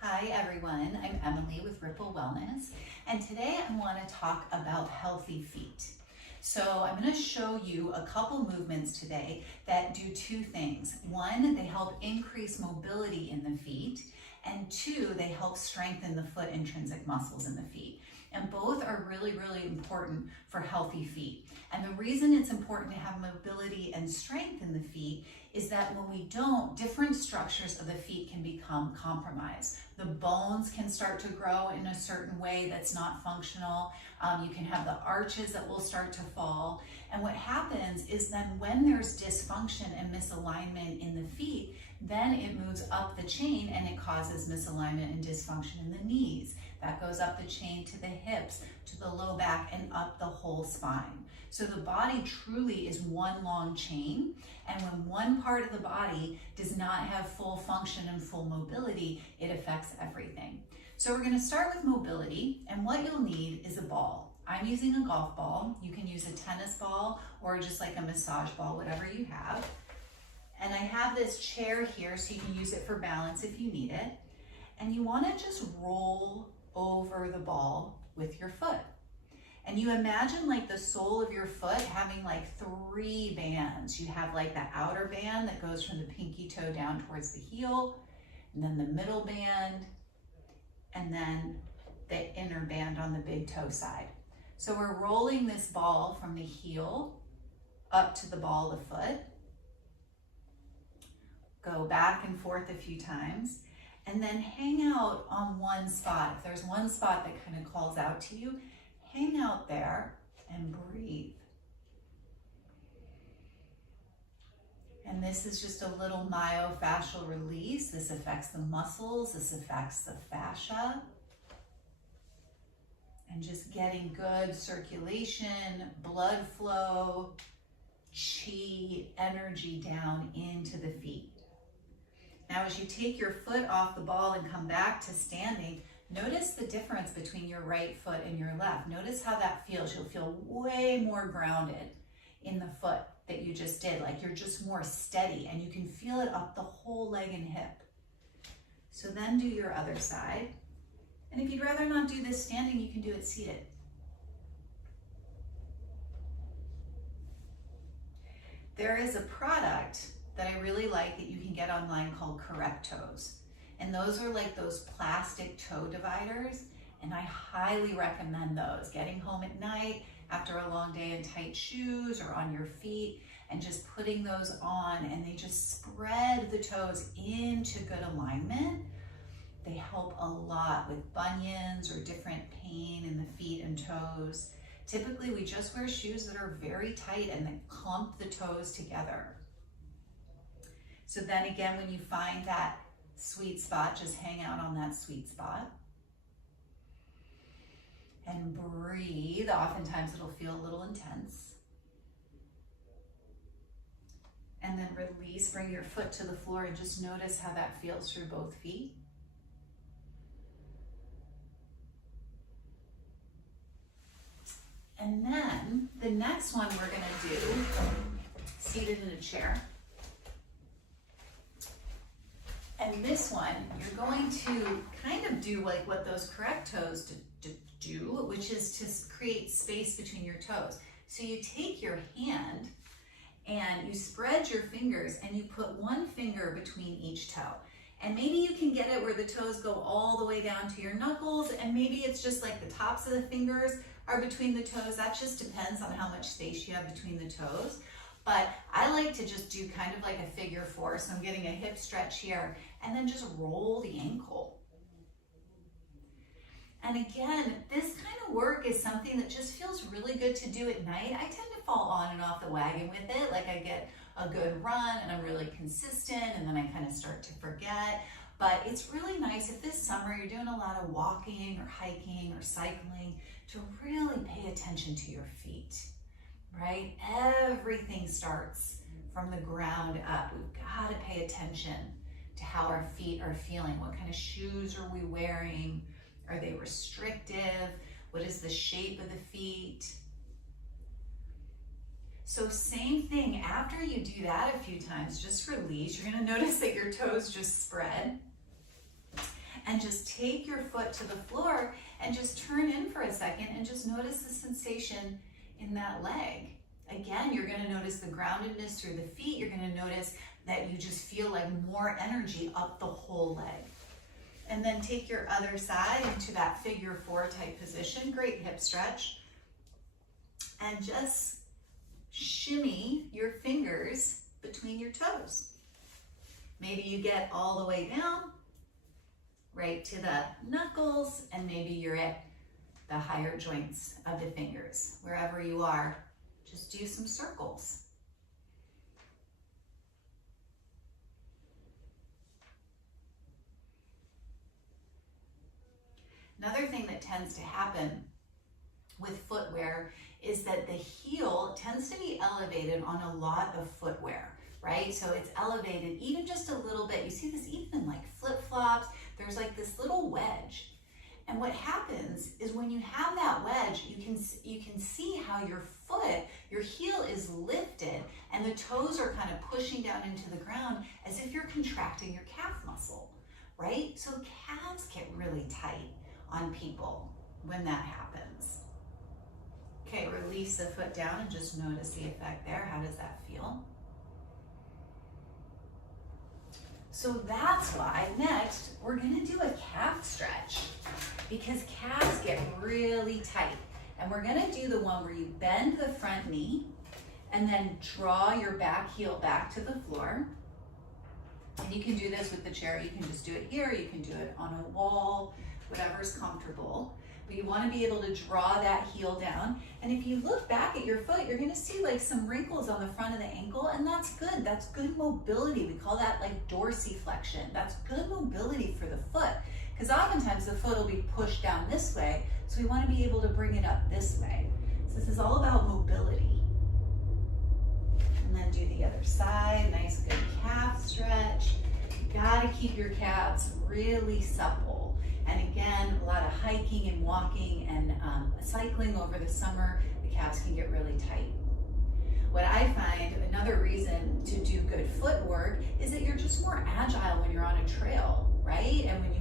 Hi everyone, I'm Emily with Ripple Wellness, and today I want to talk about healthy feet. So I'm going to show you a couple movements today that do two things. One, they help increase mobility in the feet, and two, they help strengthen the foot intrinsic muscles in the feet. And both are really, really important for healthy feet. And the reason it's important to have mobility and strength in the feet is that when we don't, different structures of the feet can become compromised. The bones can start to grow in a certain way that's not functional. You can have the arches that will start to fall. And what happens is then when there's dysfunction and misalignment in the feet, then it moves up the chain and it causes misalignment and dysfunction in the knees. That goes up the chain to the hips, to the low back, and up the whole spine. So the body truly is one long chain, and when one part of the body does not have full function and full mobility, it affects everything. So we're going to start with mobility, and what you'll need is a ball. I'm using a golf ball. You can use a tennis ball or just like a massage ball, whatever you have. And I have this chair here so you can use it for balance if you need it. And you want to just roll over the ball with your foot. And you imagine like the sole of your foot having like 3 bands. You have like the outer band that goes from the pinky toe down towards the heel, and then the middle band, and then the inner band on the big toe side. So we're rolling this ball from the heel up to the ball of the foot. Go back and forth a few times, and then hang out on one spot. If there's one spot that kind of calls out to you, hang out there and breathe. And this is just a little myofascial release. This affects the muscles, this affects the fascia. And just getting good circulation, blood flow, chi, energy down into the feet. Now, as you take your foot off the ball and come back to standing, notice the difference between your right foot and your left. Notice how that feels. You'll feel way more grounded in the foot that you just did, like you're just more steady, and you can feel it up the whole leg and hip. So then do your other side. And if you'd rather not do this standing, you can do it seated. There is a product that I really like that you can get online called Correct Toes. And those are like those plastic toe dividers, and I highly recommend those. Getting home at night after a long day in tight shoes or on your feet, and just putting those on, and they just spread the toes into good alignment. They help a lot with bunions or different pain in the feet and toes. Typically, we just wear shoes that are very tight and that clump the toes together. So then again, when you find that sweet spot, just hang out on that sweet spot and breathe. Oftentimes it'll feel a little intense. And then release, bring your foot to the floor and just notice how that feels through both feet. And then the next one we're gonna do, seated in a chair. And this one, you're going to kind of do like what those correct toes do, which is to create space between your toes. So you take your hand and you spread your fingers and you put one finger between each toe. And maybe you can get it where the toes go all the way down to your knuckles, and maybe it's just like the tops of the fingers are between the toes. That just depends on how much space you have between the toes. But I like to just do kind of like a figure 4. So I'm getting a hip stretch here, and then just roll the ankle. And again, this kind of work is something that just feels really good to do at night. I tend to fall on and off the wagon with it. Like I get a good run and I'm really consistent, and then I kind of start to forget. But it's really nice if this summer you're doing a lot of walking or hiking or cycling to really pay attention to your feet. Right? Everything starts from the ground up. We've got to pay attention to how our feet are feeling. What kind of shoes are we wearing? Are they restrictive? What is the shape of the feet? So same thing, after you do that a few times, just release. You're gonna notice that your toes just spread. And just take your foot to the floor and just turn in for a second and just notice the sensation in that leg. Again, you're going to notice the groundedness through the feet. You're going to notice that you just feel like more energy up the whole leg. And then take your other side into that figure 4 type position. Great hip stretch. And just shimmy your fingers between your toes. Maybe you get all the way down, right to the knuckles, and maybe you're at the higher joints of the fingers. Wherever you are, just do some circles. Another thing that tends to happen with footwear is that the heel tends to be elevated on a lot of footwear, right? So it's elevated even just a little bit. You see this even in like flip-flops. There's like this little wedge. And what happens is when you have that wedge, you can see how your foot, your heel is lifted and the toes are kind of pushing down into the ground as if you're contracting your calf muscle, right? So calves get really tight on people when that happens. Okay, release the foot down and just notice the effect there. How does that feel? So that's why next we're gonna do a calf stretch because calves get really tight. And we're gonna do the one where you bend the front knee and then draw your back heel back to the floor. And you can do this with the chair. You can just do it here. You can do it on a wall, whatever's comfortable. But you want to be able to draw that heel down. And if you look back at your foot, you're going to see like some wrinkles on the front of the ankle, and that's good. That's good mobility. We call that like dorsiflexion. That's good mobility for the foot, because oftentimes the foot will be pushed down this way, so we want to be able to bring it up this way. So this is all about mobility. And then do the other side. Nice good calf stretch. You got to keep your calves really supple. And again, a lot of hiking and walking and cycling over the summer, the calves can get really tight. What I find another reason to do good footwork is that you're just more agile when you're on a trail, right? And when you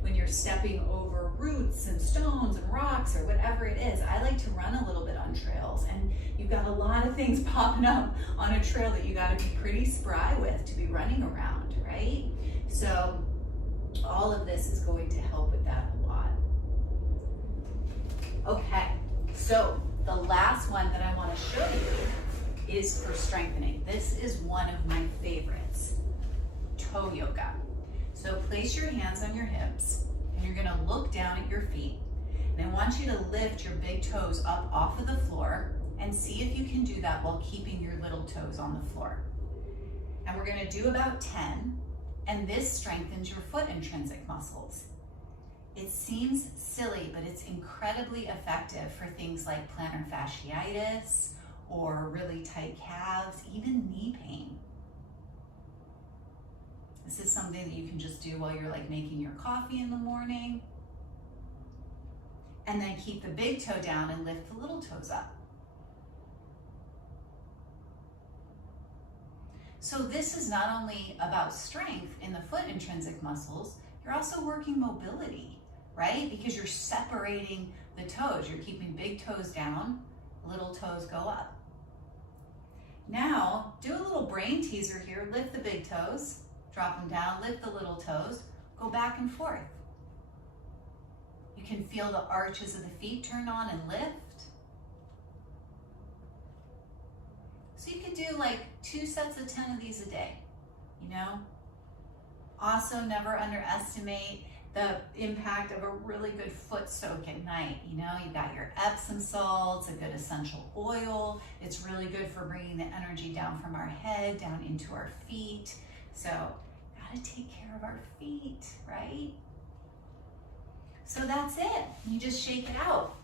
when you're stepping over roots and stones and rocks or whatever it is, I like to run a little bit on trails, and you've got a lot of things popping up on a trail that you got to be pretty spry with to be running around, right? So all of this is going to help with that a lot. Okay, so the last one that I want to show you is for strengthening. This is one of my favorites, toe yoga. So place your hands on your hips and you're gonna look down at your feet, and I want you to lift your big toes up off of the floor and see if you can do that while keeping your little toes on the floor. And we're gonna do about 10, and this strengthens your foot intrinsic muscles. It seems silly, but it's incredibly effective for things like plantar fasciitis or really tight calves, even knee pain. This is something that you can just do while you're like making your coffee in the morning. And then keep the big toe down and lift the little toes up. So this is not only about strength in the foot intrinsic muscles, you're also working mobility, right? Because you're separating the toes. You're keeping big toes down, little toes go up. Now, do a little brain teaser here. Lift the big toes, drop them down, lift the little toes, go back and forth. You can feel the arches of the feet turn on and lift. So you could do like 2 sets of 10 of these a day, you know? Also, never underestimate the impact of a really good foot soak at night. You know, you got your Epsom salts, a good essential oil. It's really good for bringing the energy down from our head, down into our feet. So, gotta take care of our feet, right? So that's it. You just shake it out.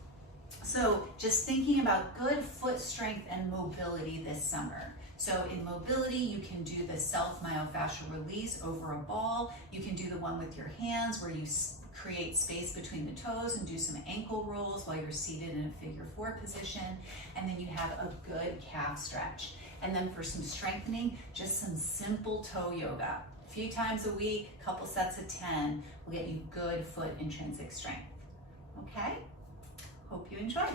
So just thinking about good foot strength and mobility this summer. So in mobility, you can do the self-myofascial release over a ball. You can do the one with your hands where you create space between the toes and do some ankle rolls while you're seated in a figure 4 position. And then you have a good calf stretch. And then for some strengthening, just some simple toe yoga. few times a week, a couple sets of 10 will get you good foot intrinsic strength. Okay? Hope you enjoy.